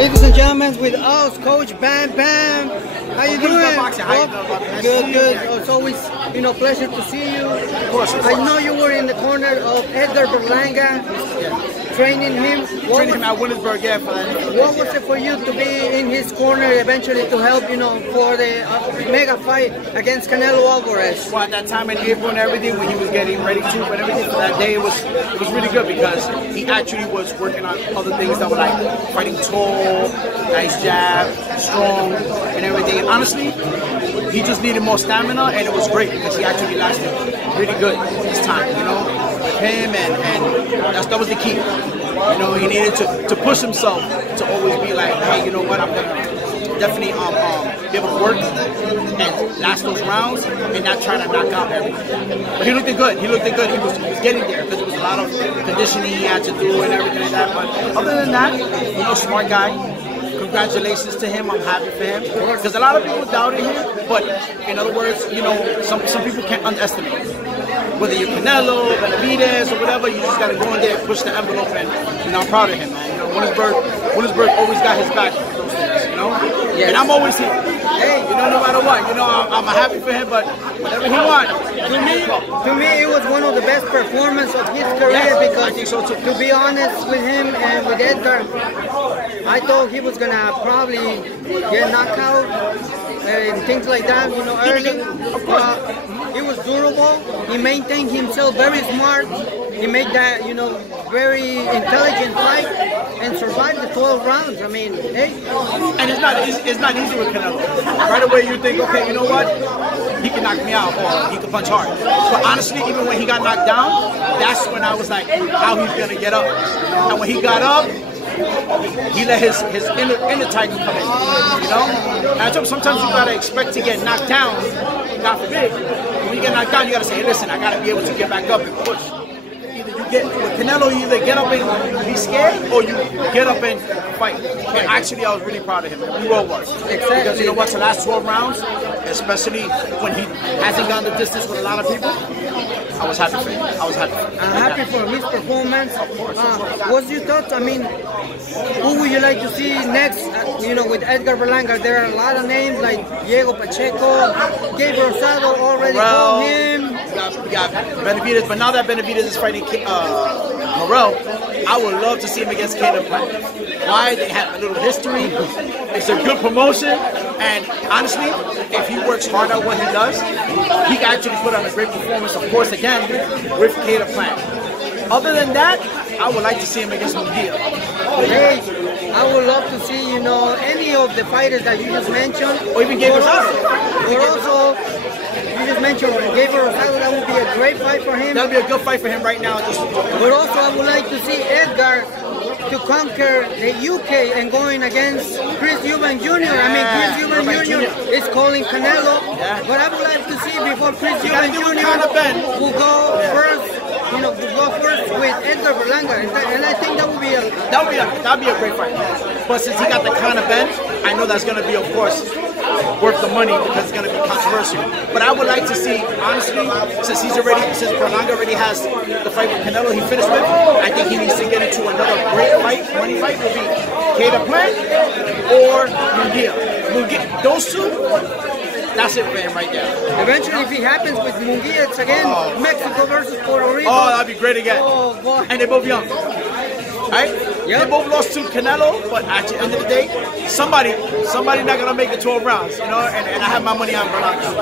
Ladies and gentlemen, with us, Coach Bam Bam. How you doing? Good, good. It's always, pleasure to see you. Of course. I know you were in the corner of Edgar Berlanga, training him. Training him at Williamsburg, yeah. What was it for you to be in his corner eventually to help, for the mega fight against Canelo Alvarez? Well, at that time in April and everything, when he was getting ready to, and everything for that day, it was really good because he actually was working on other things that were like fighting tall, nice jab, strong, and everything. And honestly, he just needed more stamina, and it was great because he actually lasted really good this time, with him, and that was the key. He needed to push himself to always be like, hey, you know what, I'm gonna definitely be able to work and last those rounds and not try to knock out everything. But he looked good. He was getting there because there was a lot of conditioning he had to do and everything like that. But other than that, smart guy. Congratulations to him. I'm happy for him because a lot of people doubted him. But in other words, some people can't underestimate. Whether you're Canelo, Benavidez, or whatever, you just got to go in there and push the envelope, and I'm proud of him, man. Williamsburg always got his back for those things, Yes. And I'm always here. Hey, no matter what, I'm happy for him, but whatever he wants. To me, it was one of the best performances of his career because, I think so too. To be honest with him and with Edgar, I thought he was gonna probably get knocked out and things like that, early. Of course. He was durable. He maintained himself very smart. He made that, very intelligent fight and survived the 12 rounds. I mean, hey. And it's not easy with Canelo. Right away you think, okay, you know what? He can knock me out or he can punch hard. But honestly, even when he got knocked down, that's when I was like, how he's gonna get up. And when he got up, he let his inner tiger come in, And I told him sometimes you gotta expect to get knocked down, God forbid. When you get knocked down, you gotta say, hey, listen, I gotta be able to get back up and push. With Canelo, you either get up and be scared, or you get up and fight. And actually, I was really proud of him. We all was. Exactly. Because the last 12 rounds, especially when he hasn't gone the distance with a lot of people, I was happy for him. I'm happy for his performance. Of course. What's your thoughts? I mean, who would you like to see next? With Edgar Berlanga, there are a lot of names like Pacheco, Gabriel Rosado already called him. We got Benavidez, but now that Benavidez is fighting Morel, I would love to see him against Caleb Plant. Why? They have a little history. It's a good promotion, and honestly, if he works hard at what he does, he can actually put on a great performance, of course, again, with Caleb Plant. Other than that, I would like to see him against MUNGUIA. Hey, I would love to see, any of the fighters that you just mentioned. Or even Gabriel Rosado. Or also, you just mentioned Gabriel Rosado, that would be a great fight for him. That would be a good fight for him right now. But also, I would like to see Edgar to conquer the UK and going against Chris Eubank Jr. I mean, Chris Eubank Jr. is calling Canelo, but I would like to see before Chris Eubank Jr. will go first. With Edgar Berlanga, and I think that would be a great fight. But since he got the kind of bend, I know that's going to be, of course, worth the money because it's going to be controversial. But I would like to see, honestly, since Berlanga already has the fight with Canelo he finished with, I think he needs to get into another great fight. Money fight will be Caleb Plant or MUNGUIA. Those two. That's it for him right there. Eventually, if it happens with MUNGUIA, it's again Mexico versus Puerto Rico. Oh, that'd be great again. Oh, boy. And they're both young. Right? Yep. They both lost to Canelo, but at the end of the day, somebody not gonna make the 12 rounds, and I have my money on Berlanga.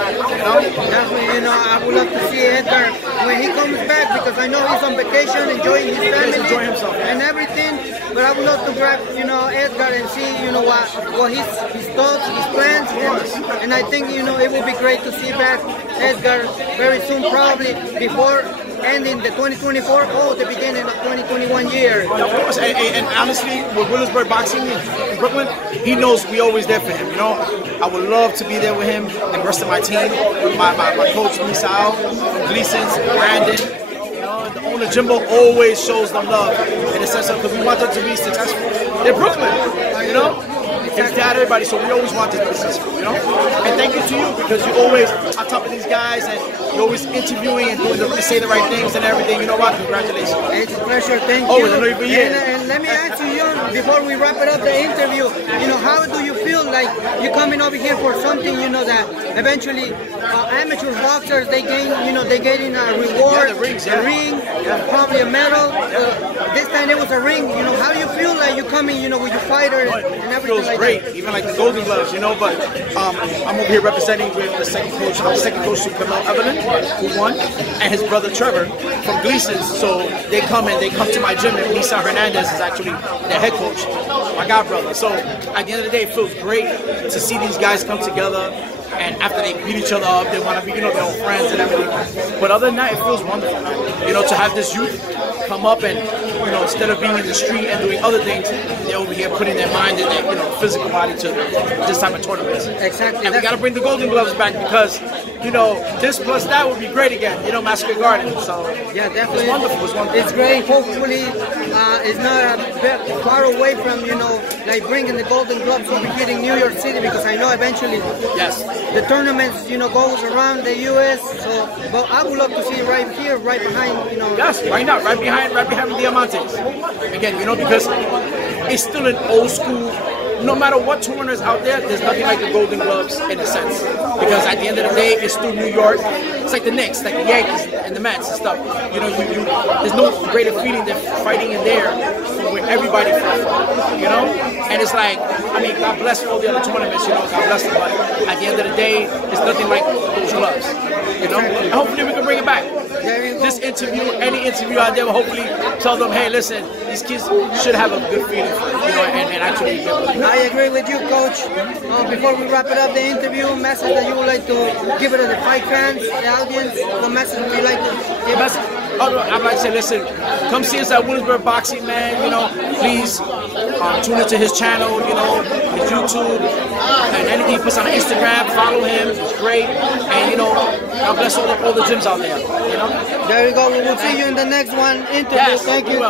Definitely, I would love to see Edgar when he comes back because I know he's on vacation, enjoying his family, enjoy himself, and everything. But I would love to grab, Edgar and see, what his thoughts, his plans, and I think, it would be great to see back Edgar very soon, probably before ending the 2024 or the beginning of 2021 year. Of course, and honestly, with Williamsburg Boxing in Brooklyn, he knows we always there for him. I would love to be there with him and the rest of my team, my coach Rosado, Gleason's, Brandon. The owner Jimbo always shows them love in the sense of because we want them to be successful. They're Brooklyn, His dad, everybody, so we always want to be successful, And thank you to you because you're always on top of these guys and You're always interviewing and saying the right things and everything. You know what? Congratulations. It's a pleasure. Thank you. Always, I know you for years. And let me ask you, before we wrap it up the interview, how do you feel like you're coming over here for something, that eventually amateur boxers, they gain, they getting a reward, the rings, a ring, probably a medal. This time it was a ring. How do you feel like you're coming, with your fighter and everything feels like great, that? even like the Golden Gloves, but I'm over here representing with the second coach to Camille Evelyn, who won, and his brother Trevor from Gleason's. So they come to my gym, and Lisa Hernandez is actually the head coach, my god brother. So at the end of the day, it feels great to see these guys come together. And after they beat each other up, they want to be, their own friends and everything. But other than that, it feels wonderful, to have this youth come up and, instead of being in the street and doing other things, they're over here putting their mind and their, physical body to this type of tournaments. Exactly. And we got to bring the Golden Gloves back because, this plus that would be great again, Masquerade Garden. So yeah, definitely. It's wonderful. It's wonderful. It's great. Hopefully, it's not a bit far away from, like bringing the Golden Gloves over here in New York City, because I know eventually, yes, the tournaments, goes around the U.S. So, but I would love to see it right here, right behind, Yes, why not? Right behind the Diamantes. Again, because it's still an old school. No matter what tournaments out there's nothing like the Golden Gloves in a sense. Because at the end of the day, it's still New York. It's like the Knicks, like the Yankees and the Mets and stuff. There's no greater feeling than fighting in there where everybody fights, And it's like, God bless all the other tournaments, God bless them. But at the end of the day, it's nothing like those gloves, And hopefully we can bring it back. This interview, any interview out there, will hopefully tell them, hey, listen, these kids should have a good feeling for it, and actually get it. I agree with you, Coach. Before we wrap it up, the interview, message that you would like to give it to the fight fans, the audience, what message would you like to give us? I'd like to say, listen, come see us at Williamsburg Boxing, man. Please tune into his channel, his YouTube, and anything he puts on Instagram. Follow him; it's great. And God bless all the gyms out there. There you go. We will see you in the next one interview. Yes. Thank you.